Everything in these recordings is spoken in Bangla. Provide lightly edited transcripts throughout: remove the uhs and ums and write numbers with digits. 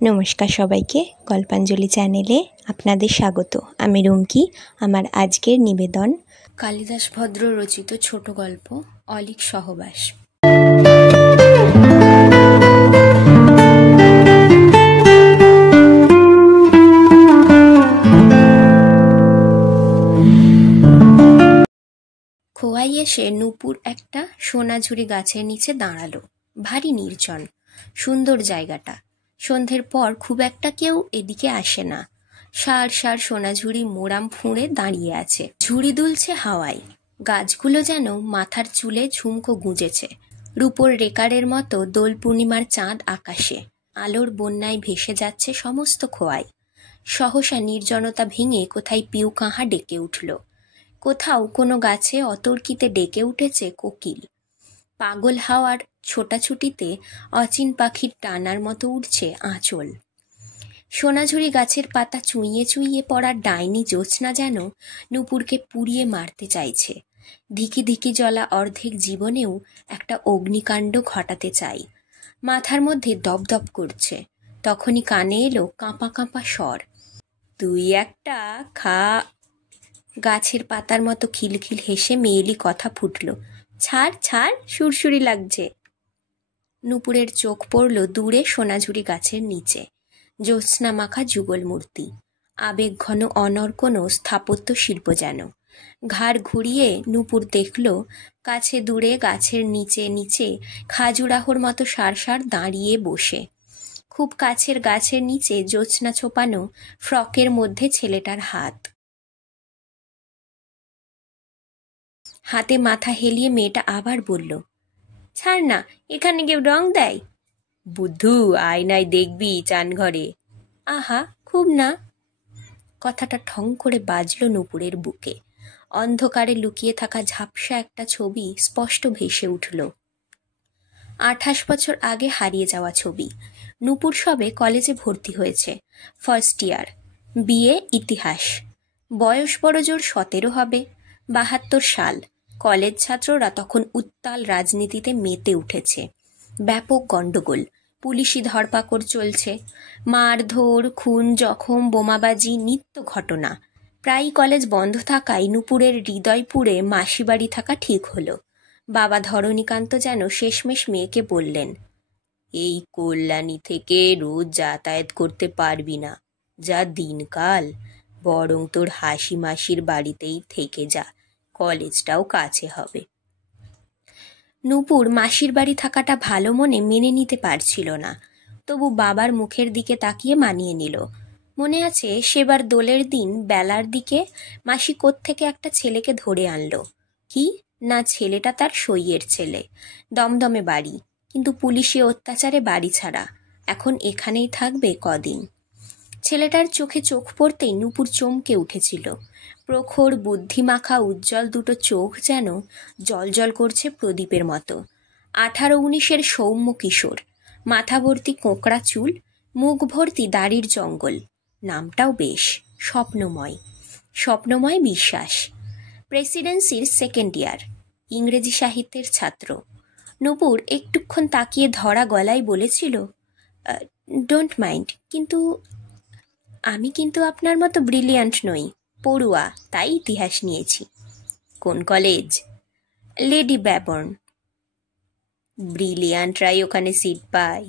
নমস্কার সবাইকে, গল্পাঞ্জলি চ্যানেলে আপনাদের স্বাগত। আমি রুমকি। আমার আজকের নিবেদন কালিদাস ভদ্র রচিত ছোট গল্প অলীক সহবাস। খোয়াই এসে নূপুর একটা সোনাঝুরি গাছের নিচে দাঁড়ালো। ভারী নির্জন, সুন্দর জায়গাটা। সন্ধ্যের পর খুব একটা কেউ এদিকে আসে না। সার সার সোনাঝুরি মোরাম ফুঁড়ে দাঁড়িয়ে আছে, ঝুড়ি দুলছে হাওয়ায়। গাছগুলো যেন মাথার চুলে ঝুমকো গুঁজেছে। রূপোর রেকারের মতো দোল পূর্ণিমার চাঁদ আকাশে আলোর বন্যায় ভেসে যাচ্ছে সমস্ত খোয়াই। সহসা নির্জনতা ভেঙে কোথায় পিউ কাহা ডেকে উঠল। কোথাও কোনো গাছে অতর্কিতে ডেকে উঠেছে কোকিল। পাগল হাওয়ার ছোটাছুটিতে অচিন পাখির টানার মতো উঠছে আঁচল। সোনাঝুরি গাছের পাতা চুইয়ে চুইয়ে পড়ার ডাইনি জ্যোৎস্না যেন নূপুরকে পুড়িয়ে মারতে চাইছে। ধিকি ধিকি জ্বলা অর্ধেক জীবনেও একটা অগ্নিকাণ্ড ঘটাতে চাই। মাথার মধ্যে দপদপ করছে। তখনই কানে এলো কাঁপা কাঁপা স্বর, তুই একটা খা। গাছের পাতার মতো খিলখিল হেসে মেয়েলি কথা ফুটল, ছাড় ছাড়, সুরসুরি লাগছে। নূপুরের চোখ পড়ল দূরে সোনাঝুরি গাছের নিচে। জ্যোৎস্না মাখা যুগল মূর্তি, আবেগ ঘন অনর্কণ স্থাপত্য শিল্প যেন। ঘাড় ঘুরিয়ে নূপুর দেখল কাছে দূরে গাছের নিচে নিচে খাজুরাহর মতো সার সার দাঁড়িয়ে বসে। খুব কাছের গাছের নিচে জ্যোৎস্না ছোপানো ফ্রকের মধ্যে ছেলেটার হাত। হাতে মাথা হেলিয়ে মেয়েটা আবার বলল, ছাড় না, এখানে কেউ রং দেয়? বুদ্ধু, আয়নায় দেখবি চান ঘরে। আহা, খুব না। কথাটা ঠং করে বাজল নূপুরের বুকে। অন্ধকারে লুকিয়ে থাকা ঝাপসা একটা ছবি স্পষ্ট ভেসে উঠল। 28 বছর আগে হারিয়ে যাওয়া ছবি। নূপুর সবে কলেজে ভর্তি হয়েছে, ফার্স্ট ইয়ার, বিএ ইতিহাস। বয়স বড় জোর 17 হবে। 72 সাল। কলেজ ছাত্ররা তখন উত্তাল রাজনীতিতে মেতে উঠেছে। ব্যাপক গণ্ডগোল, পুলিশি ধরপাকড় চলছে। মারধর, খুন, জখম, বোমাবাজি নিত্য ঘটনা। প্রায়ই কলেজ বন্ধ থাকায় নূপুরের হৃদয় পুড়ে মাসি বাড়ি থাকা ঠিক হলো। বাবা ধরণীকান্ত যেন শেষমেশ মেয়েকে বললেন, এই কল্যাণী থেকে রোজ যাতায়াত করতে পারবি না, যা দিনকাল, বরং তোর হাসি মাসির বাড়িতেই থেকে যা, কলেজটাও কাছে হবে। নূপুর মাসির বাড়ি থাকাটা ভালো মনে মেনে নিতে পারছিল না, তবু বাবার মুখের দিকে তাকিয়ে মানিয়ে নিল। মনে আছে সেবার দোলের দিন বেলার দিকে মাসি কোত্থেকে একটা ছেলেকে ধরে আনলো। কি না, ছেলেটা তার সইয়ের ছেলে, দমদমে বাড়ি, কিন্তু পুলিশি অত্যাচারে বাড়ি ছাড়া, এখন এখানেই থাকবে কদিন। ছেলেটার চোখে চোখ পড়তেই নূপুর চমকে উঠেছিল। প্রখর, বুদ্ধিমাখা, উজ্জ্বল দুটো চোখ যেন জলজল করছে প্রদীপের মতো। 18-19-এর সৌম্য কিশোর, মাথা ভর্তি কোঁকড়া চুল, মুখ ভর্তি দাড়ির জঙ্গল। নামটাও বেশ, স্বপ্নময়। স্বপ্নময় বিশ্বাস। প্রেসিডেন্সির সেকেন্ড ইয়ার, ইংরেজি সাহিত্যের ছাত্র। নূপুর একটুক্ষণ তাকিয়ে ধরা গলায় বলেছিল, ডোন্ট মাইন্ড, কিন্তু আমি কিন্তু আপনার মতো ব্রিলিয়ান্ট নই, পড়ুয়া, তাই ইতিহাস নিয়েছি। কোন কলেজ? লেডি ব্যাবর্ন। ব্রিলিয়ান্টরাই ওখানে সিট পায়,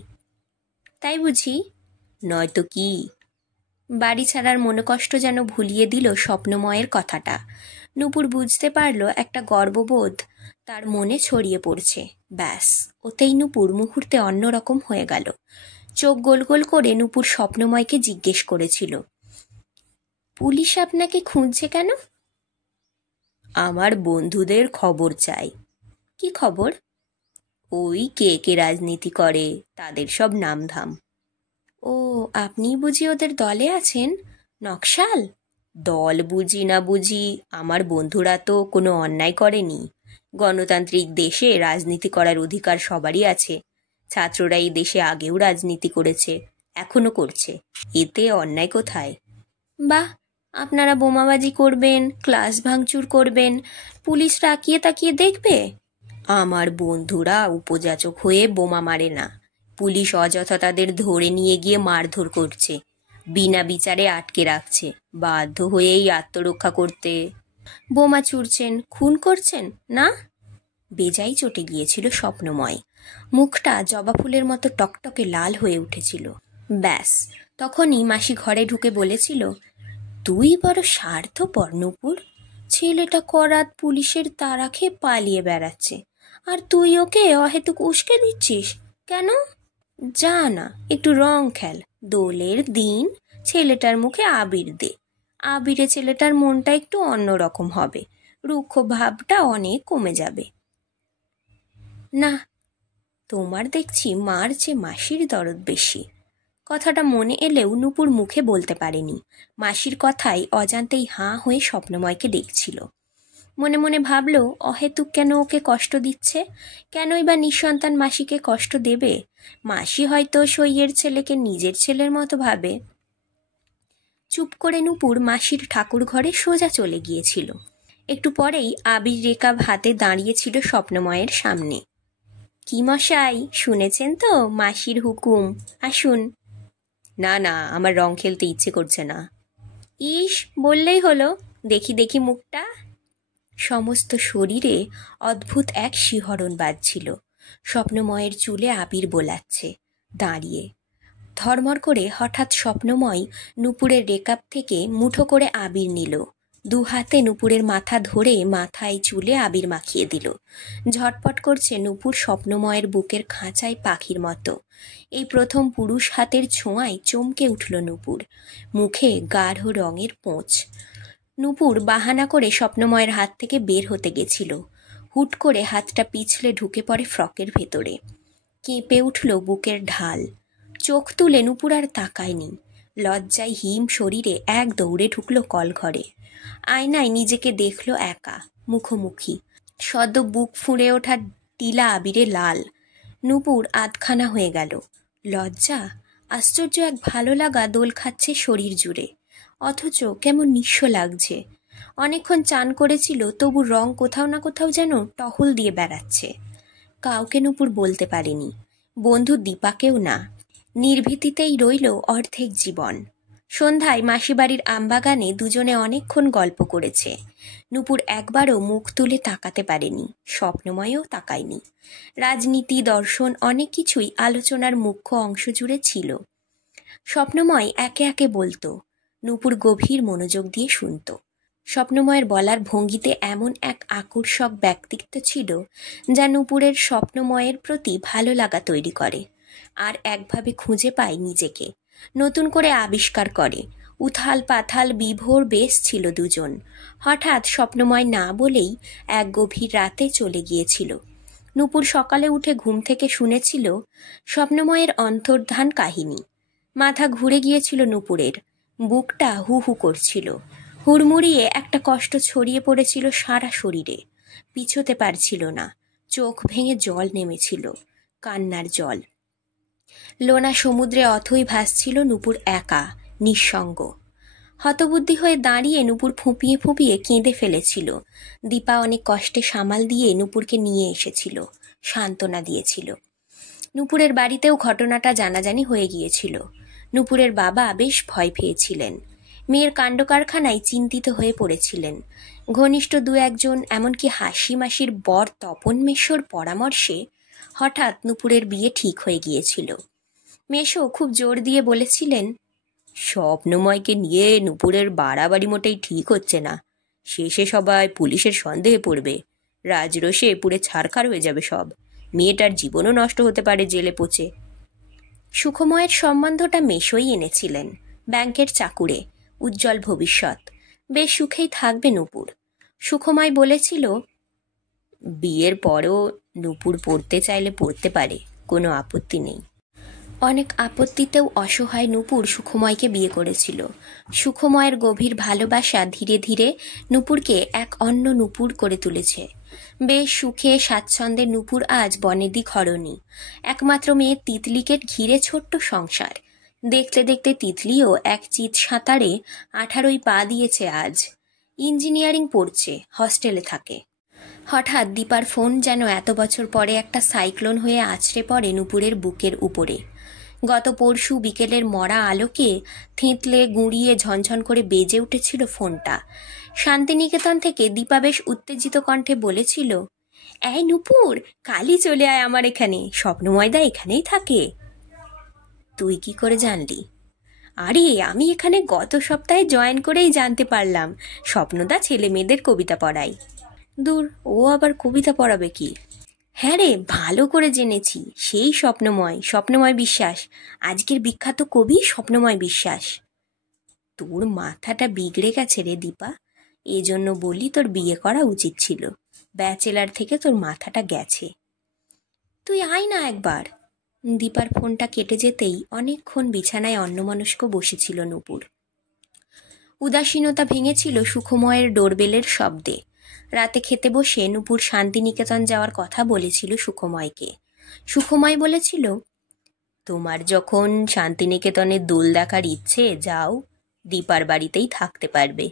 তাই বুঝি? নয়তো কি? বাড়ি ছাড়ার মনোকষ্ট যেন ভুলিয়ে দিল স্বপ্নময়ের কথাটা। নূপুর বুঝতে পারল একটা গর্ববোধ তার মনে ছড়িয়ে পড়ছে। ব্যাস, ওতেই নূপুর মুহূর্তে অন্যরকম হয়ে গেল। চোখ গোল গোল করে নূপুর স্বপ্নময়কে জিজ্ঞেস করেছিল, পুলিশ আপনাকে খুঁজছে কেন? আমার বন্ধুদের খবর চাই। কি খবর? ওই কে কে রাজনীতি করে, তাদের সব নামধাম। ও, আপনি বুঝি ওদের দলে আছেন? নকশাল? দল বুঝি না বুঝি, আমার বন্ধুরা তো কোনো অন্যায় করেনি। গণতান্ত্রিক দেশে রাজনীতি করার অধিকার সবারই আছে। ছাত্ররা এই দেশে আগেও রাজনীতি করেছে, এখনো করছে, এতে অন্যায় কোথায়? বাহ, আপনারা বোমাবাজি করবেন, ক্লাস ভাঙচুর করবেন, পুলিশ তাকিয়ে তাকিয়ে দেখবে? আমার বন্ধুরা উপযাচক হয়ে বোমা মারে না, পুলিশ অযথা তাদের ধরে নিয়ে গিয়ে মারধর করছে, বিনা বিচারে আটকে রাখছে, বাধ্য হয়েই আত্মরক্ষা করতে। বোমা ছুড়ছেন, খুন করছেন না? বেজায় চটে গিয়েছিল স্বপ্নময়। মুখটা জবা ফুলের মতো টকটকে লাল হয়ে উঠেছিল। ব্যাস, তখনই মাসি ঘরে ঢুকে বলেছিল, তুই বড় স্বার্থপর নূপুর। ছেলেটা করাত পুলিশের তাড়া খেয়ে পালিয়ে বেড়াচ্ছে, আর তুই ওকে অহেতুক উস্কে দিচ্ছিস কেন? যা না, একটু রং খেল, দোলের দিন ছেলেটার মুখে আবির দে। আবিরে ছেলেটার মনটা একটু অন্যরকম হবে, রুক্ষ ভাবটা অনেক কমে যাবে। না, তোমার দেখছি মার চেয়ে মাসির দরদ বেশি। কথাটা মনে এলেও নূপুর মুখে বলতে পারেনি। মাসির কথায় অজান্তেই হাঁ হয়ে স্বপ্নময়কে দেখছিল। মনে মনে ভাবল, অহেতুক কেন ওকে কষ্ট দিচ্ছে? কেনই বা নিঃসন্তান মাসিকে কষ্ট দেবে? মাসি হয়তো সইয়ের ছেলেকে নিজের ছেলের মতো ভাবে। চুপ করে নূপুর মাসির ঠাকুর ঘরে সোজা চলে গিয়েছিল। একটু পরেই আবির রেখা হাতে দাঁড়িয়েছিল স্বপ্নময়ের সামনে। কি মশাই, শুনেছেন তো মাসির হুকুম, আসুন। না না, আমার রং খেলতে ইচ্ছে করছে না। ইস, বললেই হলো, দেখি দেখি মুখটা। সমস্ত শরীরে অদ্ভুত এক শিহরণ বাজছিল। স্বপ্নময়ের চুলে আবির বোলাচ্ছে দাঁড়িয়ে। ধর্মর করে হঠাৎ স্বপ্নময় নূপুরের রেকাব থেকে মুঠো করে আবির নিল। দু হাতে নূপুরের মাথা ধরে মাথায় চুলে আবির মাখিয়ে দিল। ঝটপট করছে নূপুর স্বপ্নময়ের বুকের খাঁচায় পাখির মতো। এই প্রথম পুরুষ হাতের ছোঁয়ায় চমকে উঠল নূপুর। মুখে গাঢ় রঙের পোঁচ। নূপুর বাহানা করে স্বপ্নময়ের হাত থেকে বের হতে গেছিল। হুট করে হাতটা পিছলে ঢুকে পড়ে ফ্রকের ভেতরে। কেঁপে উঠল বুকের ঢাল। চোখ তুলে নূপুর আর তাকায়নি। লজ্জায় হিম শরীরে এক দৌড়ে ঢুকল কলঘরে। আয়নায় নিজেকে দেখল একা, মুখোমুখি। সদ্য বুক ফুঁড়ে ওঠা টিলা আবিরে লাল। নূপুর আধখানা হয়ে গেল। লজ্জা, আশ্চর্য এক ভালো লাগা দোল খাচ্ছে শরীর জুড়ে। অথচ কেমন নিঃস্ব লাগছে। অনেকক্ষণ চান করেছিল, তবু রং কোথাও না কোথাও যেন টহল দিয়ে বেড়াচ্ছে। কাউকে নূপুর বলতে পারেনি, বন্ধু দীপাকেও না। নির্ভীতিতেই রইল অর্ধেক জীবন। সন্ধ্যায় মাসিবাড়ির আমবাগানে দুজনে অনেকক্ষণ গল্প করেছে। নূপুর একবারও মুখ তুলে তাকাতে পারেনি, স্বপ্নময়ও তাকায়নি। রাজনীতি, দর্শন, অনেক কিছুই আলোচনার মুখ্য অংশ জুড়ে ছিল। স্বপ্নময় একে একে বলতো, নূপুর গভীর মনোযোগ দিয়ে শুনত। স্বপ্নময়ের বলার ভঙ্গিতে এমন এক আকর্ষক ব্যক্তিত্ব ছিল যা নূপুরের স্বপ্নময়ের প্রতি ভালো লাগা তৈরি করে, আর একভাবে খুঁজে পায় নিজেকে, নতুন করে আবিষ্কার করে। উথাল পাথাল বিভোর বেশ ছিল দুজন। হঠাৎ স্বপ্নময় না বলেই এক গভীর রাতে চলে গিয়েছিল। নূপুর সকালে উঠে ঘুম থেকে শুনেছিল স্বপ্নময়ের অন্তর্ধান কাহিনী। মাথা ঘুরে গিয়েছিল নূপুরের, বুকটা হু হু করছিল। হুড়মুড়িয়ে একটা কষ্ট ছড়িয়ে পড়েছিল সারা শরীরে। পিছোতে পারছিল না। চোখ ভেঙে জল নেমেছিল, কান্নার জল। লোনা সমুদ্রে অথই ভাসছিল নূপুর একা, নিঃসঙ্গ। হতবুদ্ধি হয়ে দাঁড়িয়ে নূপুর ফুঁপিয়ে ফুঁপিয়ে কেঁদে ফেলেছিল। দীপা অনেক কষ্টে সামাল দিয়ে নূপুরকে নিয়ে এসেছিল, সান্ত্বনা দিয়েছিল। নূপুরের বাড়িতেও ঘটনাটা জানাজানি হয়ে গিয়েছিল। নূপুরের বাবা বেশ ভয় পেয়েছিলেন। মেয়ের কাণ্ডকারখানায় চিন্তিত হয়ে পড়েছিলেন। ঘনিষ্ঠ দু একজন, এমনকি হাসি মাসির বর তপন মেশোর পরামর্শে হঠাৎ নূপুরের বিয়ে ঠিক হয়ে গিয়েছিল। মেশো খুব জোর দিয়ে বলেছিলেন, স্বপ্নময়কে নিয়ে নূপুরের বাড়াবাড়ি মোটেই ঠিক হচ্ছে না। শেষে সবাই পুলিশের সন্দেহে পড়বে, রাজরোষে পুড়ে ছারখার হয়ে যাবে সব। মেয়েটার জীবনও নষ্ট হতে পারে জেলে পচে। সুখময়ের সম্বন্ধটা মেশোই এনেছিলেন, ব্যাংকের চাকুরে, উজ্জ্বল ভবিষ্যৎ, বেশ সুখেই থাকবে নূপুর। সুখময় বলেছিল, বিয়ের পরও নূপুর পড়তে চাইলে পড়তে পারে, কোনো আপত্তি নেই। অনেক আপত্তিতেও অসহায় নূপুর সুখময়কে বিয়ে করেছিল। সুখময়ের গভীর ভালোবাসা ধীরে ধীরে নূপুরকে এক অন্য নূপুর করে তুলেছে। বেশ সুখে স্বাচ্ছন্দ্যে নূপুর আজ বনেদি ঘরণী। একমাত্র মেয়ে তিতলিকে ঘিরে ছোট্ট সংসার। দেখতে দেখতে তিতলিও এক চিত সাঁতারে 18ই পা দিয়েছে আজ। ইঞ্জিনিয়ারিং পড়ছে, হস্টেলে থাকে। হঠাৎ দীপার ফোন যেন এত বছর পরে একটা সাইক্লোন হয়ে আছড়ে পড়ে নূপুরের বুকের উপরে। গত পরশু বিকেলের মরা আলোকে থেঁতলে গুঁড়িয়ে ঝনঝন করে বেজে উঠেছিল ফোনটা। শান্তিনিকেতন থেকে দীপা বেশ উত্তেজিত কণ্ঠে বলেছিল, এই নূপুর, কালই চলে আয় আমার এখানে, স্বপ্নময়দা এখানেই থাকে। তুই কি করে জানলি? আরে আমি এখানে গত সপ্তাহে জয়েন করেই জানতে পারলাম স্বপ্নদা ছেলে মেয়েদের কবিতা পড়ায়। দূর, ও আবার কবিতা পড়াবে কি? হ্যাঁ রে, ভালো করে জেনেছি, সেই স্বপ্নময় বিশ্বাস, আজকের বিখ্যাত কবি স্বপ্নময় বিশ্বাস। তোর মাথাটা বিগড়ে গেছে রে দীপা, এজন্য বলি তোর বিয়ে করা উচিত ছিল। ব্যাচেলার থেকে তোর মাথাটা গেছে। তুই আয় না একবার। দীপার ফোনটা কেটে যেতেই অনেকক্ষণ বিছানায় অন্যমনস্ক বসেছিল নূপুর। উদাসীনতা ভেঙেছিল সুখময়ের ডোরবেলের শব্দে। রাতে খেতে বসে নূপুর শান্তিনিকেতন যাওয়ার কথা বলেছিল সুখময়কে। সুখময় বলেছিল, তোমার যখন শান্তিনিকেতনে দোল দেখার ইচ্ছে, যাও, দীপার বাড়িতেই থাকতে পারবে।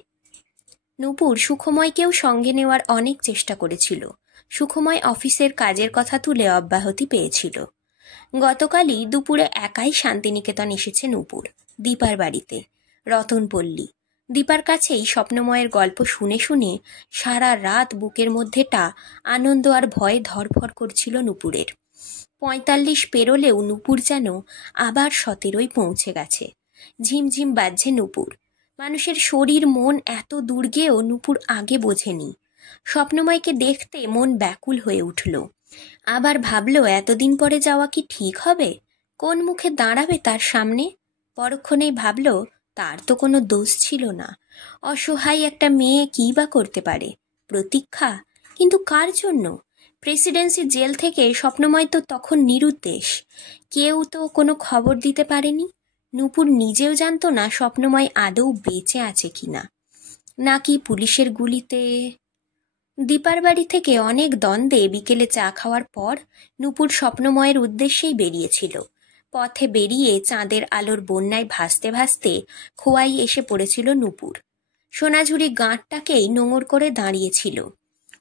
নূপুর সুখময়কেও সঙ্গে নেওয়ার অনেক চেষ্টা করেছিল। সুখময় অফিসের কাজের কথা তুলে অব্যাহতি পেয়েছিল। গতকালই দুপুরে একাই শান্তিনিকেতন এসেছে নূপুর, দীপার বাড়িতে, রতনপল্লী। দীপার কাছেই স্বপ্নময়ের গল্প শুনে শুনে সারা রাত বুকের মধ্যেটা আনন্দ আর ভয়ে ধরফর করছিল নূপুরের। 45 পেরোলেও নূপুর যেন আবার 17ই পৌঁছে গেছে। ঝিমঝিম বাজছে নূপুর। মানুষের শরীর মন এত দূর গিয়েও নূপুর আগে বোঝেনি। স্বপ্নময়কে দেখতে মন ব্যাকুল হয়ে উঠল। আবার ভাবল, এতদিন পরে যাওয়া কি ঠিক হবে? কোন মুখে দাঁড়াবে তার সামনে? পরক্ষণেই ভাবল, তার তো কোনো দোষ ছিল না। অসহায় একটা মেয়ে কী বা করতে পারে? প্রতীক্ষা, কিন্তু কার জন্য? প্রেসিডেন্সি জেল থেকে স্বপ্নময় তো তখন নিরুদ্দেশ। কেউ তো কোনো খবর দিতে পারেনি। নূপুর নিজেও জানতো না স্বপ্নময় আদৌ বেঁচে আছে কিনা, নাকি পুলিশের গুলিতে। দীপার বাড়ি থেকে অনেক দ্বন্দ্বে বিকেলে চা খাওয়ার পর নূপুর স্বপ্নময়ের উদ্দেশ্যেই বেরিয়েছিল। পথে বেরিয়ে চাঁদের আলোর বন্যায় ভাসতে ভাসতে খোয়াই এসে পড়েছিল নূপুর। সোনাঝুরি গাঁটটাকেই নোঙর করে দাঁড়িয়েছিল।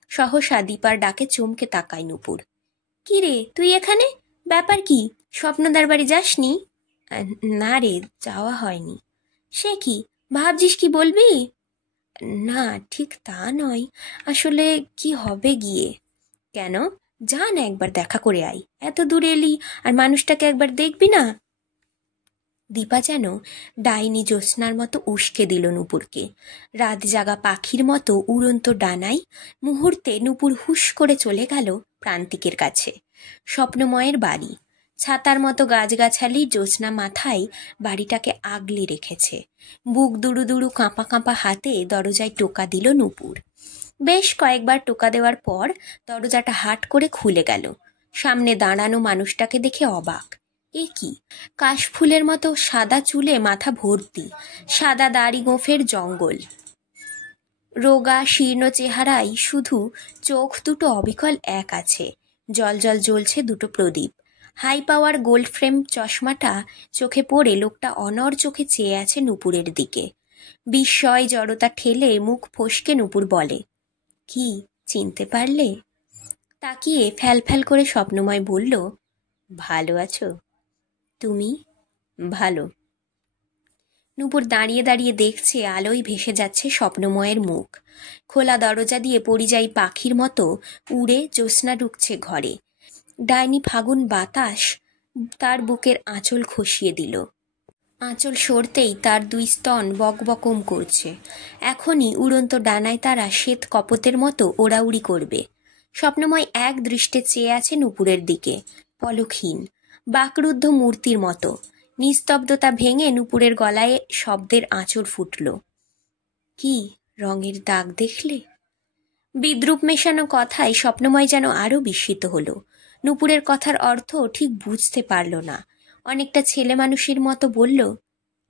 সহসা দীপার ডাকে চমকে তাকায় নূপুর। কি রে, তুই এখানে? ব্যাপার কি, স্বপ্নদার বাড়ি যাসনি? না রে, যাওয়া হয়নি। সে কি, ভাবছিস কি বলবি? না, ঠিক তা নয়, আসলে কি হবে গিয়ে। কেন? যা না, একবার দেখা করে আয়। এত দূরে এলি আর মানুষটাকে একবার দেখবি না? দীপা যেন ডাইনি জ্যোৎস্নার মতো উস্কে দিল নূপুরকে। রাত জাগা পাখির মতো উড়ন্ত ডানায় মুহূর্তে নূপুর হুশ করে চলে গেল প্রান্তিকের কাছে। স্বপ্নময়ের বাড়ি। ছাতার মতো গাছগাছালি জ্যোৎস্না মাথায় বাড়িটাকে আগলে রেখেছে। বুক দুরু দুরু কাঁপা কাঁপা হাতে দরজায় টোকা দিল নূপুর। বেশ কয়েকবার টোকা দেওয়ার পর দরজাটা হাট করে খুলে গেল। সামনে দাঁড়ানো মানুষটাকে দেখে অবাক। এ কি, কাশফুলের মতো সাদা চুলে মাথা ভর্তি, সাদা দাড়ি গোঁফের জঙ্গল, রোগা শীর্ণ চেহারায় শুধু চোখ দুটো অবিকল এক আছে। জল জল জ্বলছে দুটো প্রদীপ। হাই পাওয়ার গোল্ড ফ্রেম চশমাটা চোখে পড়ে লোকটা অনড় চোখে চেয়ে আছে নূপুরের দিকে। বিস্ময় জড়তা ঠেলে মুখ ফসকে নূপুর বলে, কি, চিনতে পারলে? তাকিয়ে ফ্যাল ফ্যাল করে স্বপ্নময় বলল, ভালো আছো? তুমি? ভালো। নূপুর দাঁড়িয়ে দাঁড়িয়ে দেখছে আলোয় ভেসে যাচ্ছে স্বপ্নময়ের মুখ। খোলা দরজা দিয়ে পরিযায়ী পাখির মতো উড়ে জ্যোৎস্না ঢুকছে ঘরে। ডাইনি ফাগুন বাতাস তার বুকের আঁচল খসিয়ে দিল। আঁচল সরতেই তার দুই স্তন বকবকম করছে। এখনই উড়ন্ত ডানায় তারা শ্বেত কপতের মতো ওড়াউড়ি করবে। স্বপ্নময় এক দৃষ্টে চেয়ে আছে নূপুরের দিকে, পলকহীন, বাকরুদ্ধ মূর্তির মতো। নিস্তব্ধতা ভেঙে নূপুরের গলায় শব্দের আঁচড় ফুটল। কি রঙের দাগ দেখলে? বিদ্রুপ মেশানো কথায় স্বপ্নময় যেন আরো বিস্মিত হলো। নূপুরের কথার অর্থ ঠিক বুঝতে পারল না। অনেকটা ছেলে মানুষের মতো বলল,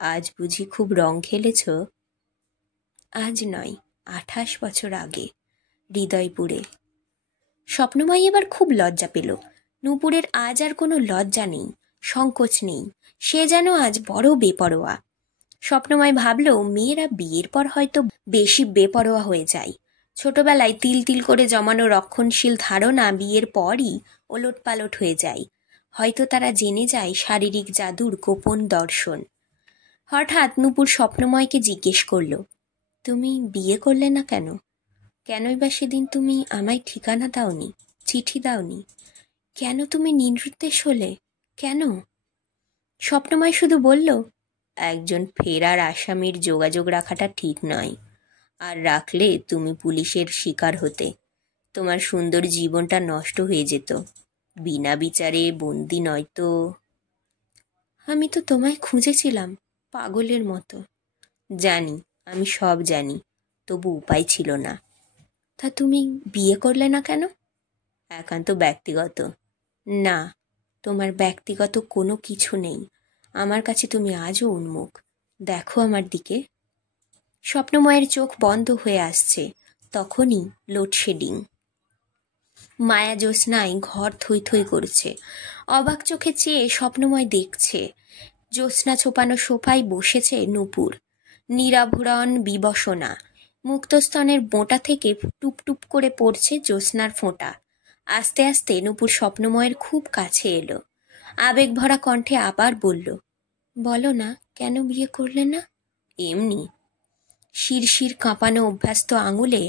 আজ বুঝি খুব রং খেলেছ? আজ নয়, 28 বছর আগে, হৃদয়পুরে। স্বপ্নময় এবার খুব লজ্জা পেল। নূপুরের আজ আর কোনো লজ্জা নেই, সংকোচ নেই। সে যেন আজ বড় বেপরোয়া। স্বপ্নময় ভাবল, মেয়েরা বিয়ের পর হয়তো বেশি বেপরোয়া হয়ে যায়। ছোটবেলায় তিল তিল করে জমানো রক্ষণশীল ধারণা বিয়ের পরই ওলটপালট হয়ে যায়। হয়তো তারা জেনে যায় শারীরিক জাদুর গোপন দর্শন। হঠাৎ নূপুর স্বপ্নময়কে জিজ্ঞেস করল, তুমি বিয়ে করলে না কেন? কেনই বা সেদিন তুমি আমায় ঠিকানা দাওনি, চিঠি দাওনি? কেন তুমি নিরুদ্দেশ হলে? কেন? স্বপ্নময় শুধু বলল, একজন ফেরার আসামির যোগাযোগ রাখাটা ঠিক নয়, আর রাখলে তুমি পুলিশের শিকার হতে। তোমার সুন্দর জীবনটা নষ্ট হয়ে যেত। বিনা বিচারে বন্দি নয়তো। আমি তো তোমায় খুঁজেছিলাম পাগলের মতো। জানি, আমি সব জানি, তবু উপায় ছিল না। তা তুমি বিয়ে করলে না কেন? একান্ত ব্যক্তিগত। না, তোমার ব্যক্তিগত কোনো কিছু নেই। আমার কাছে তুমি আজও উন্মুখ। দেখো আমার দিকে। স্বপ্নময়ের চোখ বন্ধ হয়ে আসছে। তখনই লোডশেডিং। মায়া জ্যোৎস্নায় ঘর থই থই করছে। অবাক চোখে চেয়ে স্বপ্নময় দেখছে, জ্যোৎস্না ছোপানো সোফায় বসেছে নূপুর। নিরাভরণ বিবসনা। মুক্তস্তনের বোঁটা থেকে টুপটুপ করে পড়ছে জ্যোৎস্নার ফোঁটা। আস্তে আস্তে নূপুর স্বপ্নময়ের খুব কাছে এলো। আবেগ ভরা কণ্ঠে আবার বলল, বলো না, কেন বিয়ে করলে না? এমনি। শিরশির কাঁপানো অভ্যস্ত আঙুলে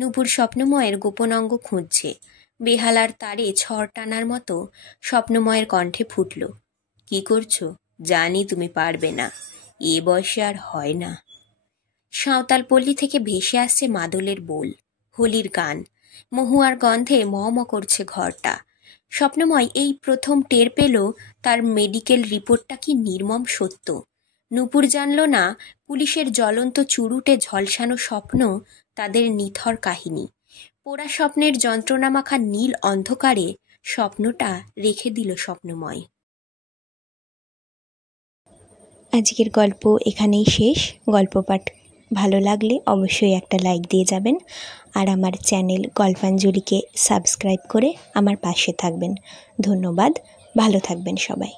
নূপুর স্বপ্নময়ের গোপন অঙ্গ খুঁজছে। বেহালার তারে ছড় টানার মতো স্বপ্নময়ের কণ্ঠে ফুটল, কি করছো? জানি তুমি পারবে না, এ বয়সে আর হয় না। সাঁওতাল পল্লী থেকে ভেসে আসছে মাদলের বোল, হোলির গান, মহুয়ার গন্ধে ম করছে ঘরটা। স্বপ্নময় এই প্রথম টের পেল তার মেডিকেল রিপোর্টটা কি নির্মম সত্য। নূপুর জানল না পুলিশের জ্বলন্ত চুরুটে ঝলসানো স্বপ্ন তাদের নিথর কাহিনী। পোড়া স্বপ্নের যন্ত্রণামাখা নীল অন্ধকারে স্বপ্নটা রেখে দিল স্বপ্নময়। আজকের গল্প এখানেই শেষ। গল্প পাঠ ভালো লাগলে অবশ্যই একটা লাইক দিয়ে যাবেন, আর আমার চ্যানেল গল্পাঞ্জলিকে সাবস্ক্রাইব করে আমার পাশে থাকবেন। ধন্যবাদ। ভালো থাকবেন সবাই।